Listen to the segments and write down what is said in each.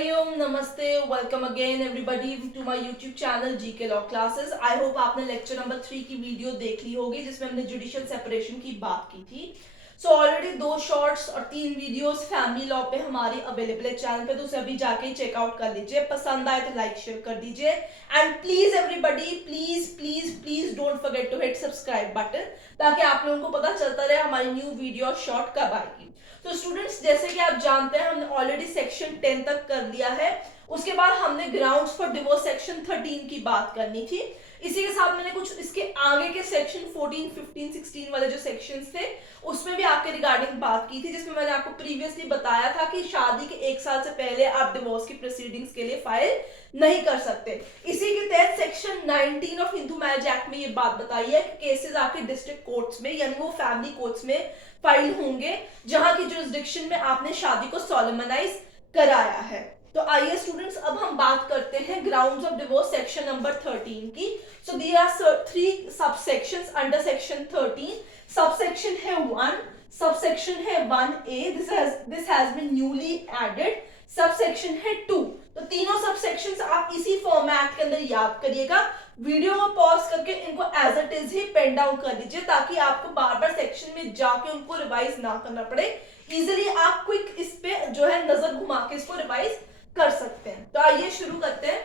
हरिओम नमस्ते welcome again everybody to my YouTube channel GK law classes. I hope आपने lecture number 3 की video देख ली होगी जिसमें हमने जुडिशियल सेपरेशन की बात की थी। सो ऑलरेडी 2 शॉर्ट्स और 3 वीडियोस फैमिली लॉ पे हमारी अवेलेबल है चैनल पे, तो उसे अभी जाके चेकआउट कर लीजिए। पसंद आए तो लाइक शेयर कर दीजिए and please everybody please please please don't forget to hit subscribe button, ताकि आप लोगों को पता चलता रहे हमारी न्यू वीडियो शॉर्ट कब आएगी। तो स्टूडेंट्स, जैसे कि आप जानते हैं हमने ऑलरेडी सेक्शन 10 तक कर लिया है। उसके बाद हमने ग्राउंड्स फॉर डिवोर्स सेक्शन 13 की बात करनी थी। इसी के साथ मैंने कुछ इसके आगे के सेक्शन 14, 15, 16 वाले जो सेक्शंस थे उसमें भी आपके रिगार्डिंग बात की थी, जिसमें मैंने आपको प्रीवियसली बताया था कि शादी के 1 साल से पहले आप डिवोर्स की प्रोसीडिंग्स के लिए फाइल नहीं कर सकते। इसी के तहत section 19 of Hindu marriage act में ये बात बताई है कि केसेस आपके डिस्ट्रिक्ट कोर्ट्स में यानी वो फैमिली कोर्ट्स में फाइल होंगे जहां की जुरिस्डिक्शन में आपने शादी को सोलेमनाइज कराया है। तो आइए स्टूडेंट्स, अब हम बात करते हैं grounds of divorce section number 13 की। So there are 3 subsections under section 13। Subsection है 1, सबसेक्शन है 1A, this has been newly added. Subsection है 2। तो तीनों सबसेक्शंस आप इसी फॉर्मेट के अंदर याद करिएगा। वीडियो को पॉज करके इनको एज इट इज ही पेन डाउन कर लीजिए, ताकि आपको बार बार सेक्शन में जाके उनको रिवाइज ना करना पड़े। इजीली आप क्विक इस पे जो है नजर घुमा के इसको रिवाइज कर सकते हैं। तो आइए शुरू करते हैं।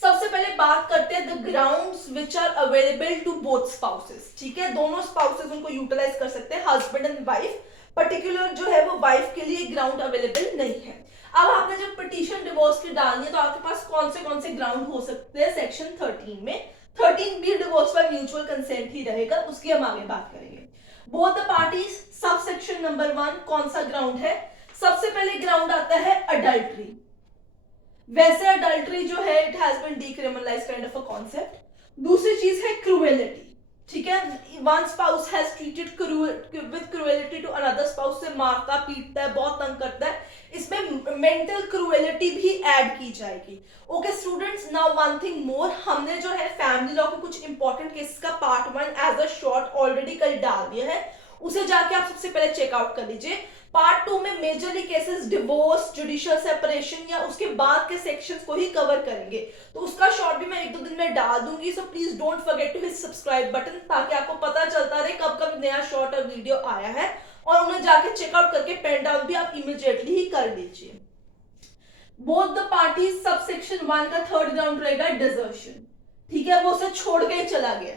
सबसे पहले बात करते हैं the grounds which are available to both spouses. ठीक है, दोनों स्पाउसेस उनको यूटिलाइज कर सकते हैं, हस्बैंड एंड वाइफ। पर्टिकुलर जो है वो वाइफ के लिए ग्राउंड अवेलेबल नहीं है। अब आपने जब पिटीशन डिवोर्स की डालनी है तो आपके पास कौन से ग्राउंड हो सकते हैं सेक्शन 13 में। 13 भी डिवोर्स पर म्यूचुअल कंसेंट ही रहेगा, उसकी हम आगे बात करेंगे। Both the parties, sub section number 1 कौन सा ग्राउंड है? सबसे पहले ग्राउंड आता है अडल्ट्री। वैसे अडल्ट्री जो है it has been decriminalised kind of a concept. दूसरी चीज है क्रूएलिटी। ठीक है, one spouse has treated with cruelty to another spouse, से मारता पीटता है, बहुत तंग करता है, इसमें मेंटल क्रूएलिटी भी ऐड की जाएगी। Okay students, now one thing more, हमने जो है फैमिली लॉ के कुछ इंपॉर्टेंट केसेस का part 1 as a short already कल डाल दिया है, उसे जाके आप सबसे पहले चेकआउट कर लीजिए। पार्ट 2 में majorly cases divorce, judicial separation या उसके बाद के सेक्शंस को ही कवर करेंगे, तो उसका शॉर्ट भी मैं 1-2 दिन में डाल दूंगी। So please don't forget to hit subscribe button, ताकि आपको पता चलता रहे कब कब नया शॉर्ट और वीडियो आया है, और उन्हें जाके चेकआउट करके पेन डाउन भी आप इमीडिएटली ही कर लीजिए। बोथ द पार्टीज, सबसेक्शन 1 का थर्ड ग्राउंड रहेगा डिजर्शन। ठीक है, वो उसे छोड़ के चला गया।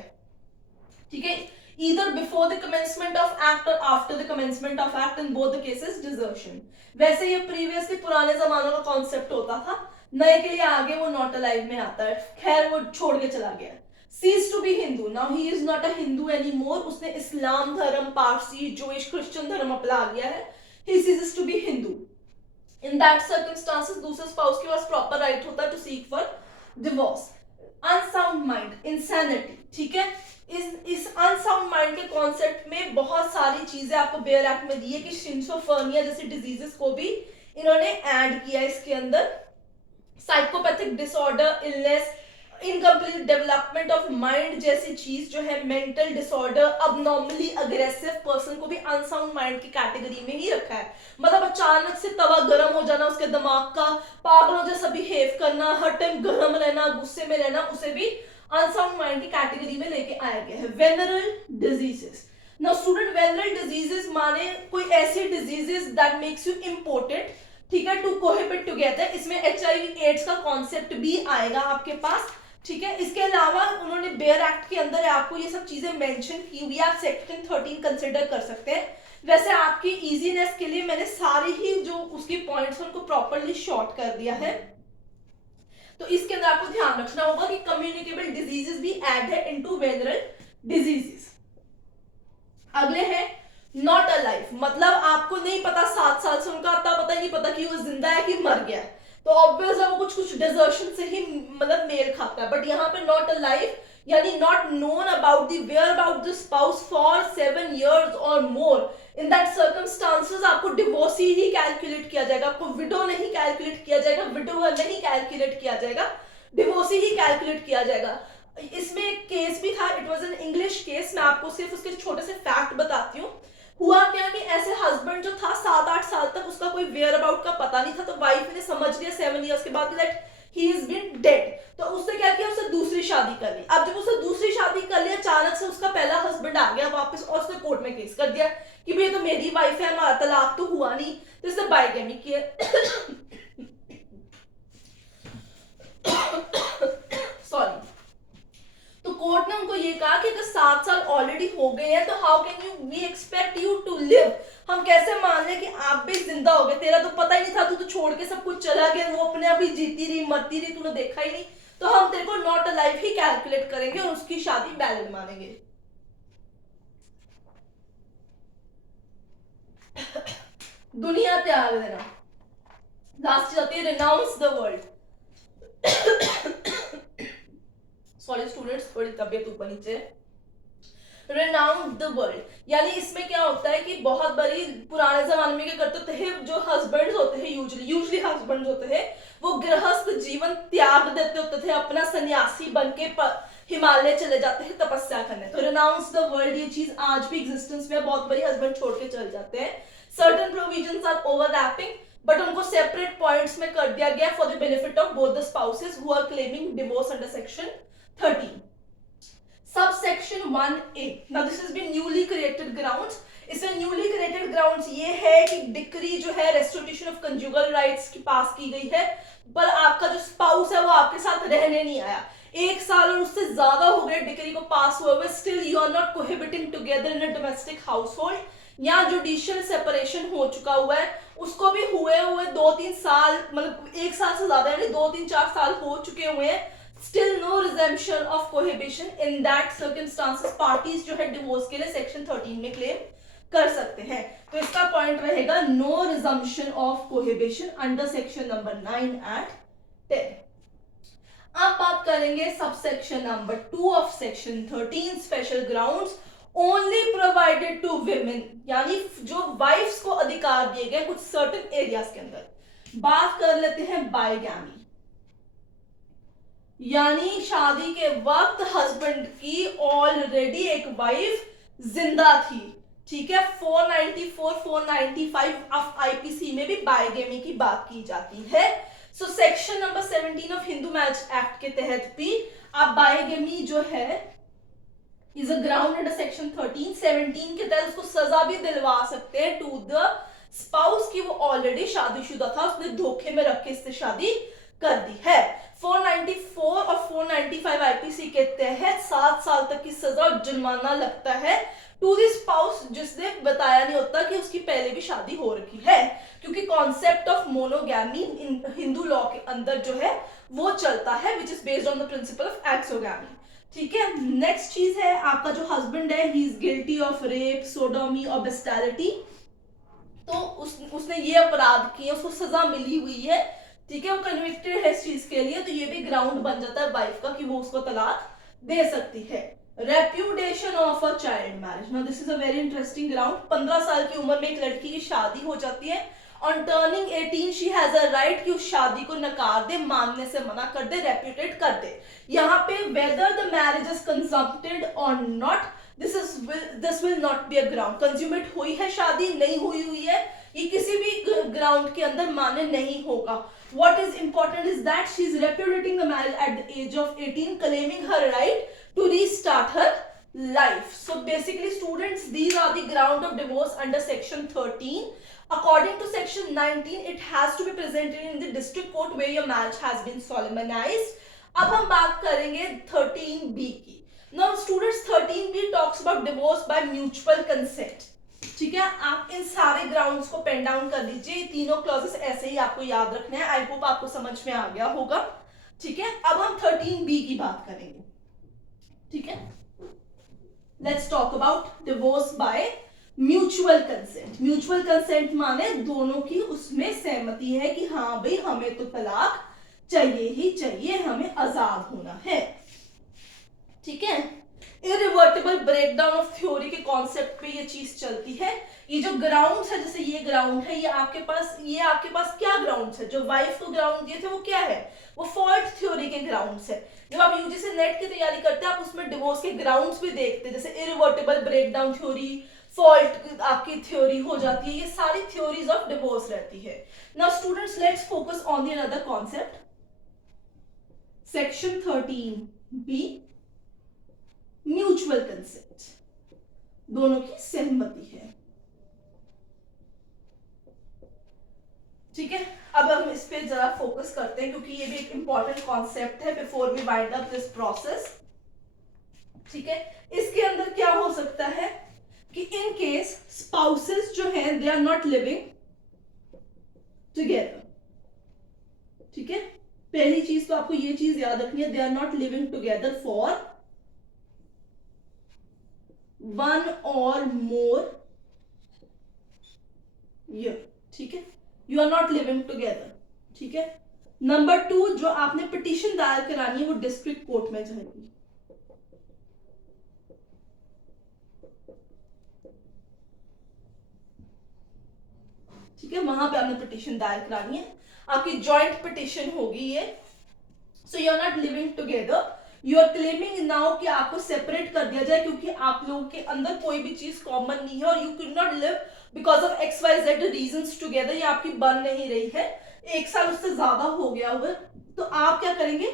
ठीक है, either before the commencement of act or after the commencement of act, in both the cases desertion। वैसे ये प्रीवियसली पुराने जमानों का कॉन्सेप्ट होता था, नए के लिए आगे वो नॉट अलाइव में आता है। खैर वो छोड़ के चला गया। cease to be Hindu, now he is not a Hindu anymore, उसने इस्लाम धर्म, पारसी, जोइश, क्रिश्चियन धर्म अपना लिया है। he ceases to be Hindu। in that circumstances दूसरे स्पाउस के पास प्रॉपर राइट होता है to seek for divorce. Unsound mind, insanity. ठीक है, इस अनसाउंड माइंड के कॉन्सेप्ट में बहुत सारी चीजें आपको बेयर एक्ट में दी है कि शिंसोफर्निया जैसी डिजीजेस को भी इन्होंने ऐड किया इसके अंदर। Psychopathic disorder, illness, incomplete development of mind जैसी चीज जो है, मेंटल डिसऑर्डर, अबनॉर्मली अग्रेसिव पर्सन को भी अनसाउंड माइंड की कैटेगरी में ही रखा है। मतलब अचानक से तवा गर्म हो जाना उसके दिमाग का, पागलों जैसा बिहेव करना, हर टाइम गर्म रहना, गुस्से में रहना, उसे भी अनसाउंड माइंड की कैटेगरी में लेके आया गया है। Venereal diseases. Now student, venereal diseases माने कोई ऐसी diseases that makes you important, ठीक है, टू कोहिबिट टुगेदर। इसमें HIV एड्स का कॉन्सेप्ट भी आएगा आपके पास। ठीक है, इसके अलावा उन्होंने बेयर एक्ट के अंदर आपको ये सब चीजें मेंशन की हुई, आप सेक्शन 13 कंसिडर कर सकते हैं। वैसे आपकी इजीनेस के लिए मैंने सारी ही जो उसकी पॉइंट्स उनको प्रॉपरली शॉर्ट कर दिया है। तो इसके अंदर आपको ध्यान रखना होगा कि कम्युनिकेबल डिजीजेस भी ऐड है इनटू वेनरल डिजीजेस। अगले हैं नॉट अलाइव, मतलब आपको नहीं पता 7 साल से उनका अता पता ही नहीं पता कि वो जिंदा है कि मर गया है, तो ऑब्वियस है वो कुछ डिजर्शन से ही मतलब मेल खाता है। बट यहाँ पे नॉट अलाइव यानी not known about the whereabouts the spouse for 7 years और मोर, इन दैट सर्कमस्टांसेस आपको डिवोर्सी ही कैलकुलेट किया जाएगा, आपको विडो नहीं कैलकुलेट किया जाएगा, विडोवर नहीं कैलकुलेट किया जाएगा, डिवोर्सी ही कैलकुलेट किया जाएगा। इसमें एक केस भी था, it was an English case, मैं आपको सिर्फ उसके छोटे से फैक्ट बताती हूँ। हुआ क्या कि ऐसे हस्बैंड जो था 7-8 साल तक उसका कोई वेयर अबाउट का पता नहीं था, तो वाइफ ने समझ लिया 7 इयर्स के बाद that he is been dead, तो उसने क्या किया, उससे दूसरी शादी कर ली। अब जब उसने दूसरी शादी कर ली, अचानक से उसका पहला हस्बैंड आ गया वापस और उसने कोर्ट में केस कर दिया कि भैया तो मेरी वाइफ है, हमारा तलाक तो हुआ नहीं, तो इसने बाइगेमी किया। सॉरी। तो कोर्ट ने उनको ये कहा कि अगर 7 साल ऑलरेडी हो गए हैं तो how can you we expect you to live, हम कैसे मान लें कि आप भी जिंदा हो गए, तेरा तो पता ही नहीं था, तू तो छोड़ के सब कुछ चला गया, वो अपने आप ही जीती रही मरती रही, तूने देखा ही नहीं, तो हम तेरे को नॉट अलाइव ही कैलकुलेट करेंगे और उसकी शादी वैलिड मानेंगे। दुनिया त्याग देना। लास्ट जाती है renounce the world. Sorry students, थोड़ी तबीयत ऊपर नीचे। रेनाउंड द वर्ल्ड, यानी इसमें क्या होता है कि बहुत बड़ी पुराने जमाने में क्या करते थे, जो हस्बैंड्स होते हैं यूजुअली हस्बैंड्स होते हैं, वो गृहस्थ जीवन त्याग देते होते थे, अपना सन्यासी बन के हिमालय चले जाते हैं तपस्या करने। तो रेनाउंस द वर्ल्ड ये चीज आज भी एग्जिस्टेंस में, बहुत बड़ी हस्बैंड छोड़ के चल जाते हैं। Certain provisions are overlapping, but उनको सेपरेट पॉइंट्स में कर दिया गया for the benefit of both the spouses who are claiming divorce under section 13। Subsection 1A. Now this has been newly created grounds. इसमें न्यूली क्रिएटेड ग्राउंड्स ये है कि decree जो है रेस्टोरेशन ऑफ कंजुगल राइट्स की पास की गई है, पर आपका जो स्पाउस है वो आपके साथ रहने नहीं आया, 1 साल और उससे ज्यादा हो गए डिक्री को पास हुए हुए, still you are not cohabiting together in a domestic household. या जुडिशियल सेपरेशन हो चुका हुआ है, उसको भी हुए 2-3 साल, मतलब 1 साल से ज्यादा यानी 2-3-4 साल हो चुके हुए हैं, still no resumption of cohabitation, in that circumstances parties जो है डिवोर्स के लिए सेक्शन 13 में क्लेम कर सकते हैं। तो इसका पॉइंट रहेगा no resumption of cohabitation under section number 9 at 10। अब बात करेंगे subsection number 2 of section 13 special grounds only provided to women, यानी जो वाइफ्स को अधिकार दिए गए कुछ सर्टेन एरियाज के अंदर। बात कर लेते हैं बाइगैमी, यानी शादी के वक्त हस्बैंड की ऑलरेडी एक वाइफ जिंदा थी, ठीक है। 494-495 ऑफ आईपीसी में भी बाइगेमी की बात की जाती है। So section number 17 of Hindu marriage act के तहत भी आप बाइगेमी जो है is a ground under section 17 के तहत उसको सजा भी दिलवा सकते हैं टू द स्पाउस की वो ऑलरेडी शादीशुदा था, उसने धोखे में रख के इससे शादी कर दी है। 494 और 495 आईपीसी के तहत 7 साल तक की सजा और जुर्माना लगता है टू द स्पाउस जिसने बताया नहीं होता कि उसकी पहले भी शादी हो रखी है, क्योंकि concept of monogamy Hindu law के अंदर जो है वो चलता है, which is based on the principle of exogamy, ठीक है। नेक्स्ट चीज है आपका जो हस्बैंड है, he is guilty of rape, sodomy और बेस्टैलिटी, तो उसने ये अपराध किए, उसको सजा मिली हुई है, ठीक है, वो कन्विक्टेड है इस चीज के लिए, तो ये भी ग्राउंड बन जाता है वाइफ का कि वो उसको तलाक दे सकती है। Reputation of a child marriage, now this is a very interesting ground. 15 साल की उम्र में एक लड़की की शादी हो जाती है, on turning 18 she has a right कि उस शादी को नकार दे, मानने से मना कर दे, रेप्यूटेट कर दे। यहाँ पे वेदर द मैरिज इज कंजम्प्टेड और not, this will not be a ground. Consummate हुई है शादी, नहीं हुई है, ये किसी भी ग्राउंड के अंदर मान्य नहीं होगा। What is important is that she is repudiating the marriage at the age of 18, claiming her right to restart her life. So basically students, these are the ground of divorce under section 13. According to section 19, it has to be presented in the district court where your marriage has been solemnized. अब हम बात करेंगे 13B की। Now students, 13B talks about divorce by mutual consent, ठीक है। आप इन सारे grounds को पेन डाउन कर लीजिए, तीनों क्लॉजेस ऐसे ही आपको याद रखने हैं। आई होप आपको समझ में आ गया होगा, ठीक है। अब हम 13B की बात करेंगे, ठीक है। Let's talk about divorce by mutual consent. Mutual consent माने दोनों की उसमें सहमति है कि हाँ भाई हमें तो तलाक चाहिए ही चाहिए, हमें आजाद होना है, ठीक है। इरिवर्टिबल ब्रेकडाउन ऑफ थ्योरी के कॉन्सेप्ट पे ये चीज चलती है। ये जो ग्राउंड्स है, जैसे ये ग्राउंड है, ये आपके पास क्या ग्राउंड्स है, जो वाइफ को ग्राउंड दिए थे वो क्या है, वो फॉल्ट थ्योरी के ग्राउंड्स है। जब आप यूजीसी नेट की तैयारी करते हैं आप उसमें डिवोर्स के ग्राउंड्स भी देखते हैं, जैसे इरिवर्टिबल ब्रेकडाउन थ्योरी, फॉल्ट आपकी थ्योरी हो जाती है, ये सारी थ्योरीज ऑफ डिवोर्स रहती है। Now students let's focus on the another concept, section 13B, mutual consent, दोनों की सहमति है। ठीक है, अब हम इस पे जरा फोकस करते हैं क्योंकि ये भी एक इंपॉर्टेंट कॉन्सेप्ट है before we wind up this process. ठीक है, इसके अंदर क्या हो सकता है कि इन केस स्पाउसेस जो हैं they are not living together. ठीक है, पहली चीज तो आपको ये चीज याद रखनी है, they are not living together for 1 or more year। ठीक है, you are not living together. ठीक है, नंबर 2, जो आपने पिटीशन दायर करानी है वो डिस्ट्रिक्ट कोर्ट में जाएगी। ठीक है, वहां पे आपने पिटीशन दायर करानी है, आपकी जॉइंट पिटीशन होगी ये। So you are not living together, you are claiming now कि आपको सेपरेट कर दिया जाए क्योंकि आप लोगों के अंदर कोई भी चीज कॉमन नहीं है और you can not live because of XYZ reasons together, ये आपकी बन नहीं रही है, 1 साल उससे ज्यादा हो गया हुआ, तो आप क्या करेंगे,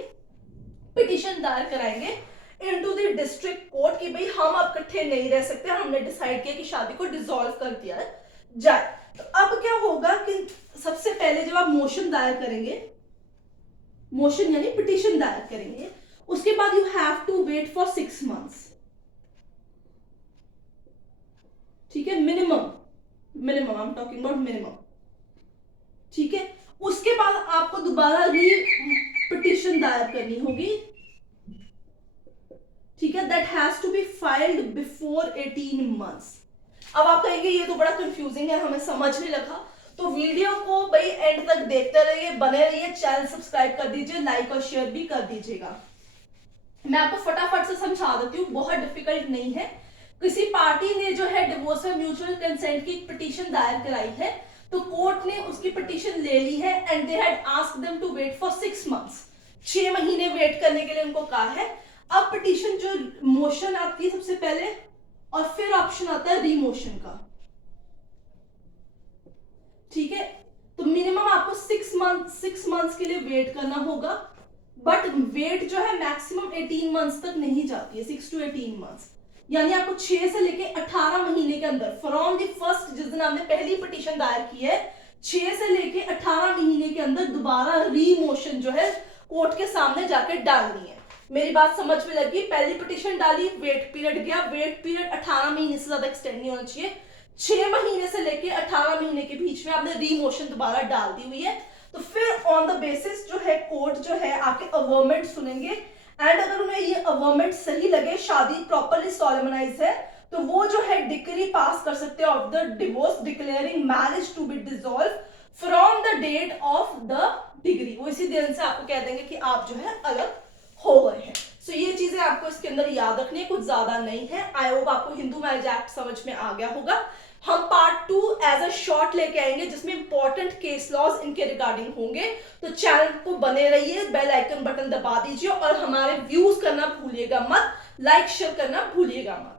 पिटीशन दायर कराएंगे इनटू द डिस्ट्रिक्ट कोर्ट कि भाई हम अब इकट्ठे नहीं रह सकते, हमने डिसाइड किया कि शादी को डिसॉल्व कर दिया जाए। तो अब क्या होगा कि सबसे पहले जब आप मोशन दायर करेंगे, मोशन यानी पिटीशन दायर करेंगे, उसके बाद you have to wait for 6 months। ठीक है, minimum I am talking about minimum. ठीक है, उसके बाद आपको दोबारा री पिटीशन दायर करनी होगी। ठीक है, that has to be filed before 18 months। अब आप कहेंगे ये तो बड़ा कंफ्यूजिंग है, हमें समझ नहीं लगा, तो वीडियो को भाई एंड तक देखते रहिए, बने रहिए, चैनल सब्सक्राइब कर दीजिए, लाइक और शेयर भी कर दीजिएगा। मैं आपको फटाफट से समझा देती हूँ, बहुत डिफिकल्ट नहीं है। किसी पार्टी ने जो है डिवोर्स और म्यूचुअल कंसेंट की पिटीशन दायर कराई है, तो कोर्ट ने उसकी पिटीशन ले ली है and they had asked them to wait for 6 months, 6 महीने वेट करने के लिए उनको कहा है। अब पिटीशन जो मोशन आती है सबसे पहले और फिर ऑप्शन आता है रीमोशन का। ठीक है, तो मिनिमम आपको 6 months के लिए वेट करना होगा, बट वेट जो है मैक्सिमम 18 months तक नहीं जाती है, 6 to 18 months, यानी आपको 6 से लेके 18 महीने के अंदर फ्रॉम द फर्स्ट, जिस दिन आपने पहली पिटीशन दायर की है, 6 से लेके 18 महीने के अंदर दोबारा रीमोशन जो है कोर्ट के सामने जाकर डालनी है। मेरी बात समझ में लगी, पहली पिटीशन डाली, वेट पीरियड गया, वेट पीरियड 18 महीने से ज्यादा एक्सटेंड नहीं होना चाहिए, 6 महीने से लेके 18 महीने के बीच में आपने रीमोशन दोबारा डाल दी हुई है, तो फिर ऑन द बेसिस जो है कोर्ट जो है आपके अवर्मेंट सुनेंगे, एंड अगर उन्हें ये अवर्मेंट सही लगे, शादी प्रॉपरली सॉलेमनाइज है, तो वो जो है डिक्री पास कर सकते हैं of the divorce declaring marriage to be dissolve from the date of the decree. वो इसी दिन से आपको कह देंगे कि आप जो है अलग हो गए हैं। सो ये चीजें आपको इसके अंदर याद रखनी है, कुछ ज्यादा नहीं है। आई होप आपको हिंदू मैरिज एक्ट समझ में आ गया होगा। हम पार्ट 2 एज अ शॉर्ट लेके आएंगे जिसमें इंपॉर्टेंट केस लॉज इनके रिगार्डिंग होंगे, तो चैनल को बने रहिए, बेल आइकन बटन दबा दीजिए और हमारे व्यूज करना भूलिएगा मत, लाइक शेयर करना भूलिएगा मत।